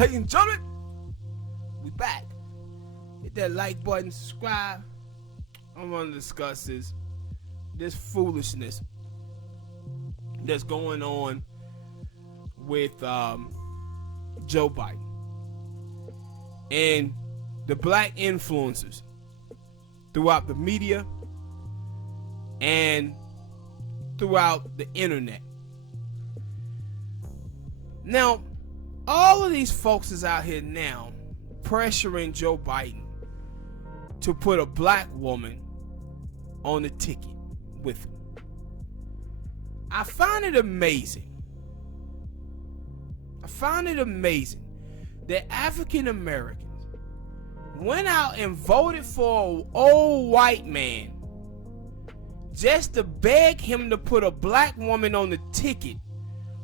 Ladies and gentlemen, we back. Hit that like button, subscribe. I'm going to discuss this foolishness that's going on with Joe Biden and the black influencers throughout the media and throughout the internet. Now, all of these folks is out here now pressuring Joe Biden to put a black woman on the ticket with him. I find it amazing. That African Americans went out and voted for an old white man just to beg him to put a black woman on the ticket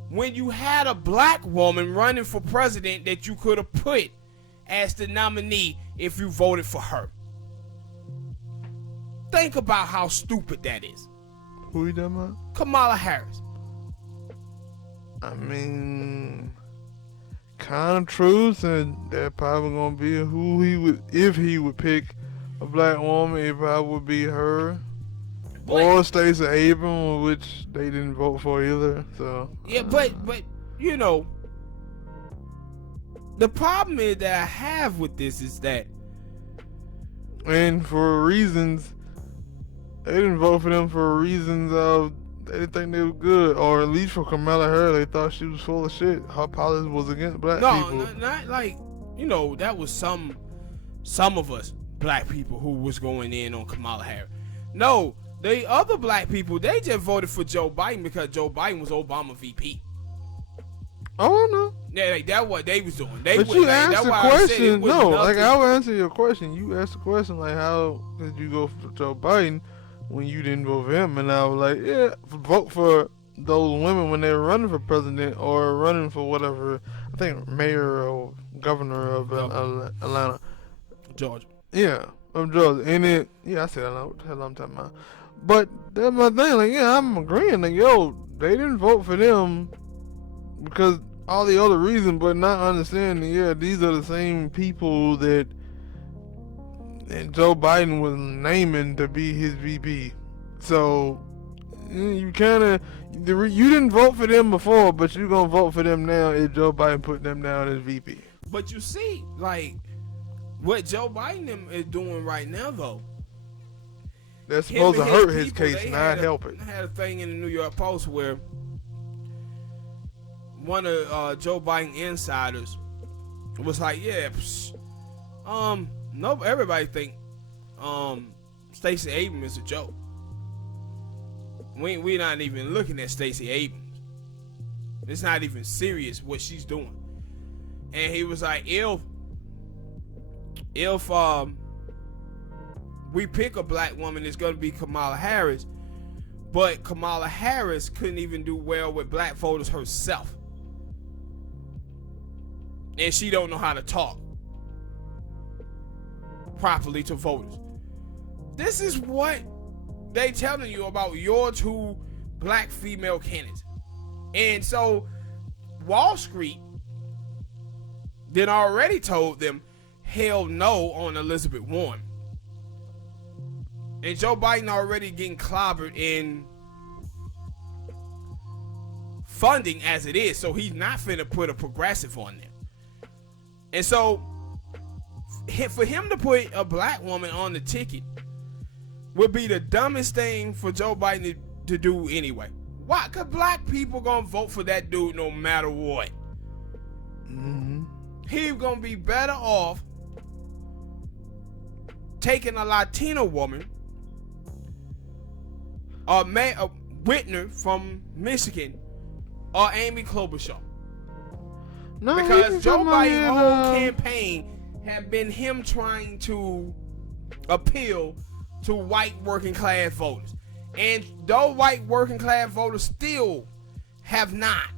when you had a black woman running for president that you could have put as the nominee if you voted for her. Think about how stupid that is. Who you talking about? Kamala Harris. I mean, kind of true, and that probably gonna be who he would, if he would pick a black woman, it probably would be her. Or Stacey Abrams, which they didn't vote for either. So yeah, but you know, the problem is that I have with this is that, and for reasons, they didn't vote for them for reasons of they didn't think they were good, or at least for Kamala Harris, they thought she was full of shit. Her policy was against black people. No, not like, you know, that was some of us black people who was going in on Kamala Harris. No. The other black people, they just voted for Joe Biden because Joe Biden was Obama VP. Oh, I know. Yeah, like, that's what they was doing. But you asked the question. No, like, I will answer your question. You asked the question, like, how did you go for Joe Biden when you didn't vote for him? And I was like, yeah, vote for those women when they were running for president or running for whatever, I think mayor or governor of Atlanta. Georgia. Yeah, of Georgia. And it, yeah, I said Atlanta. What the hell I'm talking about? But that's my thing, like, yeah, I'm agreeing, like, yo, they didn't vote for them because all the other reasons, but not understanding, yeah, these are the same people that Joe Biden was naming to be his VP. So, you kind of, you didn't vote for them before, but you're going to vote for them now if Joe Biden put them down as VP. But you see, like, what Joe Biden is doing right now, though, that's supposed to hurt his case, not help it. I had a thing in the New York Post where one of Joe Biden insiders was like, yeah, no, everybody think Stacey Abrams is a joke. We're not even looking at Stacey Abrams. It's not even serious what she's doing. And he was like, if we pick a black woman, it's going to be Kamala Harris. But Kamala Harris couldn't even do well with black voters herself. And she don't know how to talk properly to voters. This is what they telling you about your two black female candidates. And so Wall Street then already told them hell no on Elizabeth Warren. And Joe Biden already getting clobbered in funding as it is, so he's not finna put a progressive on there. And so, for him to put a black woman on the ticket would be the dumbest thing for Joe Biden to do anyway. Why? Because black people gonna vote for that dude no matter what. Mm-hmm. He's gonna be better off taking a Latina woman, or Whitner from Michigan, or Amy Klobuchar. No, because Joe Biden's whole campaign have been him trying to appeal to white working class voters. And those white working class voters still have not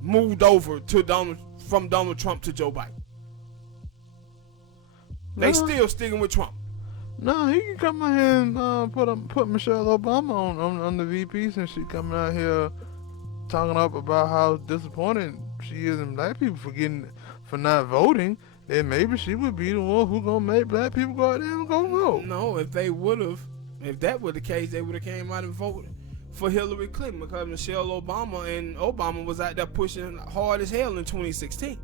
moved over to from Donald Trump to Joe Biden. They still sticking with Trump. No, he can come out here and put Michelle Obama on the VP, since she coming out here talking up about how disappointed she isn't black people for not voting, then maybe she would be the one who gonna make black people go out there and go vote. No, if that were the case, they would have came out and voted for Hillary Clinton, because Michelle Obama was out there pushing hard as hell in 2016,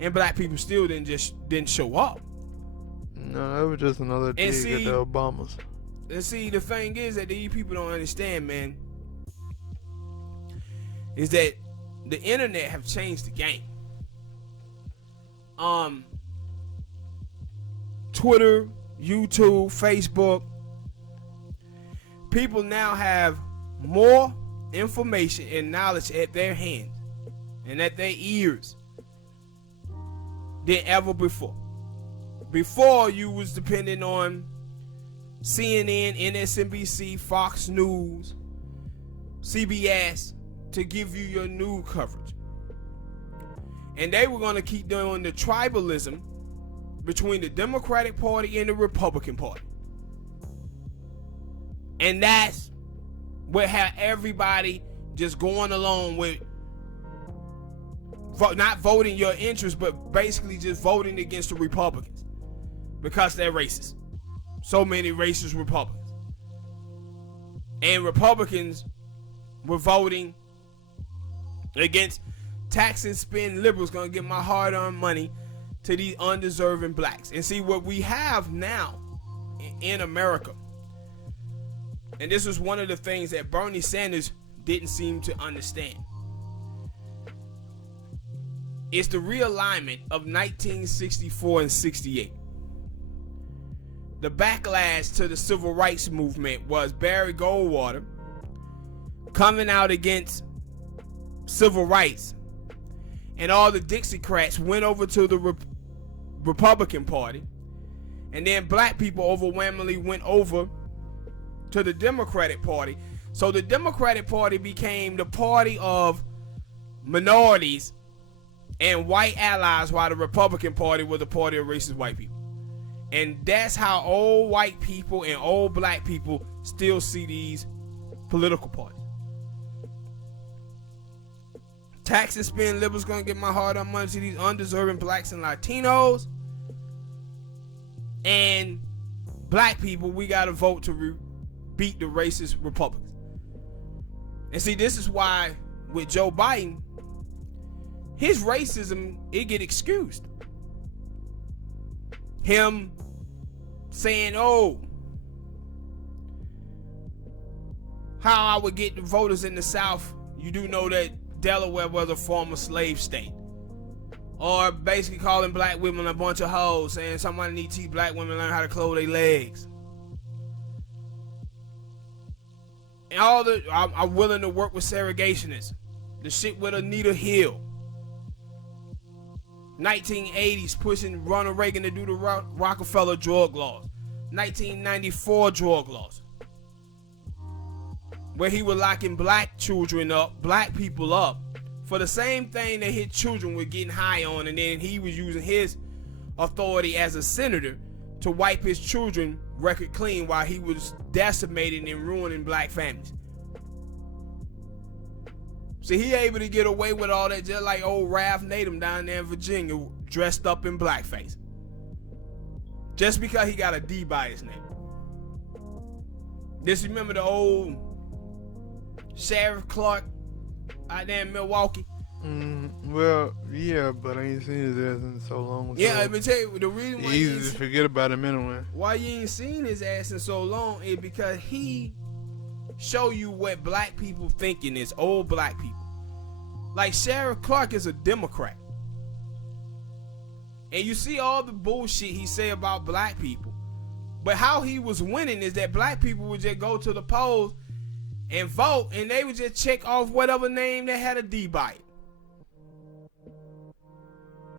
and black people still didn't show up. No, that was just another dig at the Obamas. And see, the thing is that these people don't understand, man, is that the internet have changed the game. Twitter, YouTube, Facebook, people now have more information and knowledge at their hands and at their ears than ever before. Before, you was depending on CNN, MSNBC, Fox News, CBS to give you your news coverage. And they were going to keep doing the tribalism between the Democratic Party and the Republican Party. And that's what had everybody just going along with not voting your interest, but basically just voting against the Republicans because they're racist. So many racist Republicans. And Republicans were voting against tax and spend liberals, gonna give my hard-earned money to these undeserving blacks. And see what we have now in America, and this was one of the things that Bernie Sanders didn't seem to understand. It's the realignment of 1964 and 68. The backlash to the civil rights movement was Barry Goldwater coming out against civil rights, and all the Dixiecrats went over to the Republican Party, and then black people overwhelmingly went over to the Democratic Party. So the Democratic Party became the party of minorities and white allies, while the Republican Party was the party of racist white people. And that's how old white people and old black people still see these political parties. Tax and spend liberals gonna get my hard-earned money to these undeserving blacks and Latinos. And black people, we gotta vote to beat the racist Republicans. And see, this is why with Joe Biden, his racism, it get excused. Him saying, oh, how I would get the voters in the South. You do know that Delaware was a former slave state. Or basically calling black women a bunch of hoes, saying somebody need to teach black women learn how to clothe their legs. And I'm willing to work with segregationists. The shit with Anita Hill. 1980s pushing Ronald Reagan to do the Rockefeller drug laws. 1994 drug laws, where he was locking black children up, black people up, for the same thing that his children were getting high on, and then he was using his authority as a senator to wipe his children record clean while he was decimating and ruining black families. See, he able to get away with all that just like old Ralph Nader down there in Virginia, dressed up in blackface. Just because he got a D by his name. Just remember the old Sheriff Clark out there in Milwaukee? Well, yeah, but I ain't seen his ass in so long. Yeah, let me tell you, the reason why easy to forget about him anyway. Why you ain't seen his ass in so long is because he show you what black people thinking is old black people. Like Sheriff Clark is a Democrat. And you see all the bullshit he say about black people. But how he was winning is that black people would just go to the polls and vote, and they would just check off whatever name that had a D by it.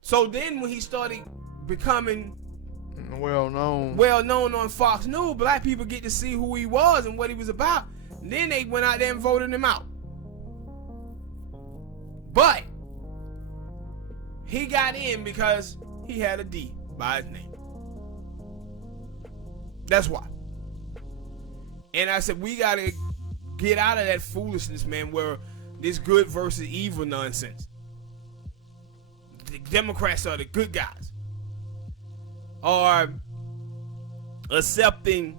So then when he started becoming well known on Fox News, black people get to see who he was and what he was about. And then they went out there and voted him out. But he got in because he had a D by his name. That's why. And I said, we got to get out of that foolishness, man, where this good versus evil nonsense. the Democrats are the good guys, or accepting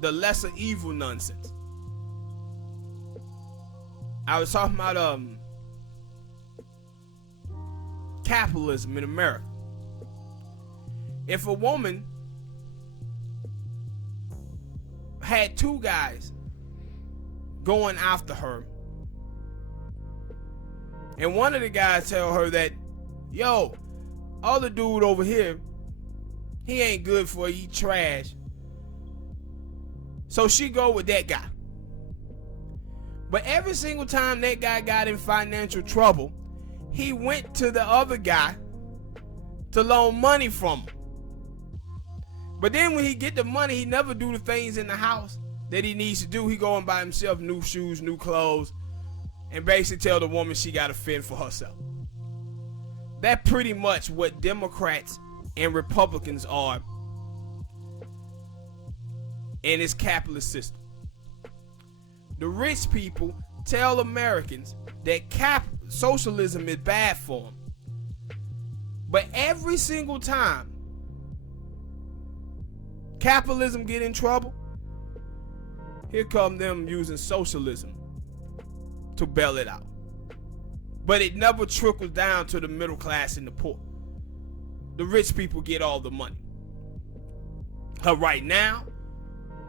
the lesser evil nonsense. I was talking about capitalism in America. If a woman had two guys going after her, and one of the guys tell her that, yo, other dude over here, he ain't good for you, he trash. So she go with that guy. But every single time that guy got in financial trouble, he went to the other guy to loan money from him. But then when he get the money, he never do the things in the house that he needs to do. He go and buy himself new shoes, new clothes, and basically tell the woman she got to fend for herself. That's pretty much what Democrats and Republicans are in this capitalist system. The rich people tell Americans that socialism is bad for them. But every single time capitalism get in trouble, here come them using socialism to bail it out. But it never trickles down to the middle class and the poor. The rich people get all the money. Right now,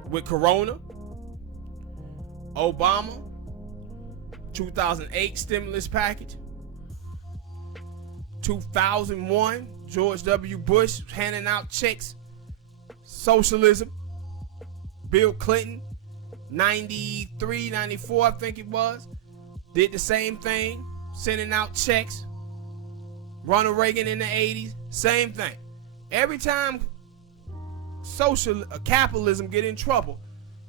with Corona, Obama, 2008 stimulus package, 2001, George W. Bush handing out checks, socialism, Bill Clinton, 93, 94, I think it was, did the same thing, sending out checks. Ronald Reagan in the 80s, same thing. Every time capitalism get in trouble,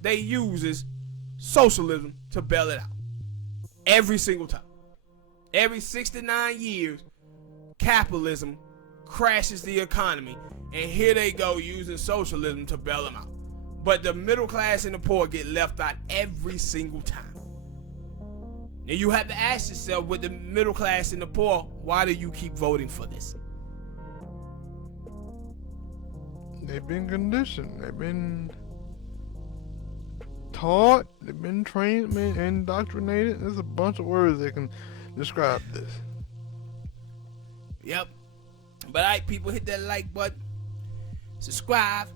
they uses socialism to bail it out. Every single time. Every 69 years, capitalism crashes the economy, and here they go using socialism to bail them out. But the middle class and the poor get left out every single time. And you have to ask yourself, with the middle class and the poor, why do you keep voting for this? They've been conditioned. They've been taught. They've been trained, been indoctrinated. There's a bunch of words that can describe this. Yep. But alright, people, hit that like button, subscribe,